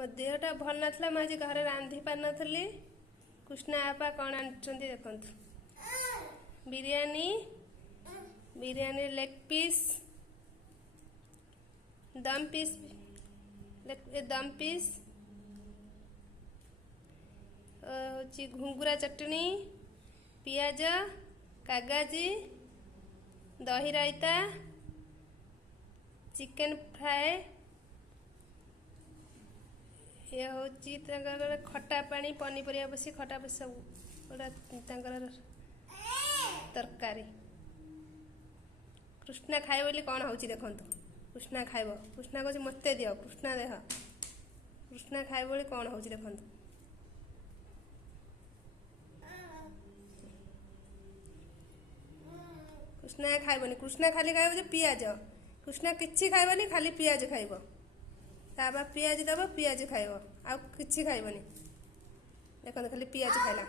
मो देहटा भल नाथला आज घरे रांधि पार नथली। कृष्णा आपा कौन आनिछंती देखंतु। बिरयानी बिरयानी लेग पीस दम पीस दम पीस होची घुंगुरा चटनी पियाज कागजी दही रायता चिकेन फ्राए ये होची खटा पानी पनीपरिया बसी खटा बस सब गोटा तरकारी। कृष्णा खाए बोली कौन होची देखंतु। कृष्णा खाइब कृष्णा कह मते दियो कृष्णा देह कृष्णा खाए बोली कौन होची देखंतु। कृष्णा खाइबनी कृष्णा खाली खाइब जे पियाज कृष्णा किछि खाइबनी खाली पियाज खाइब ताबा पियाज दब पियाज खाइब आ किछि खाइबनी देखो खाली पियाज खाइला।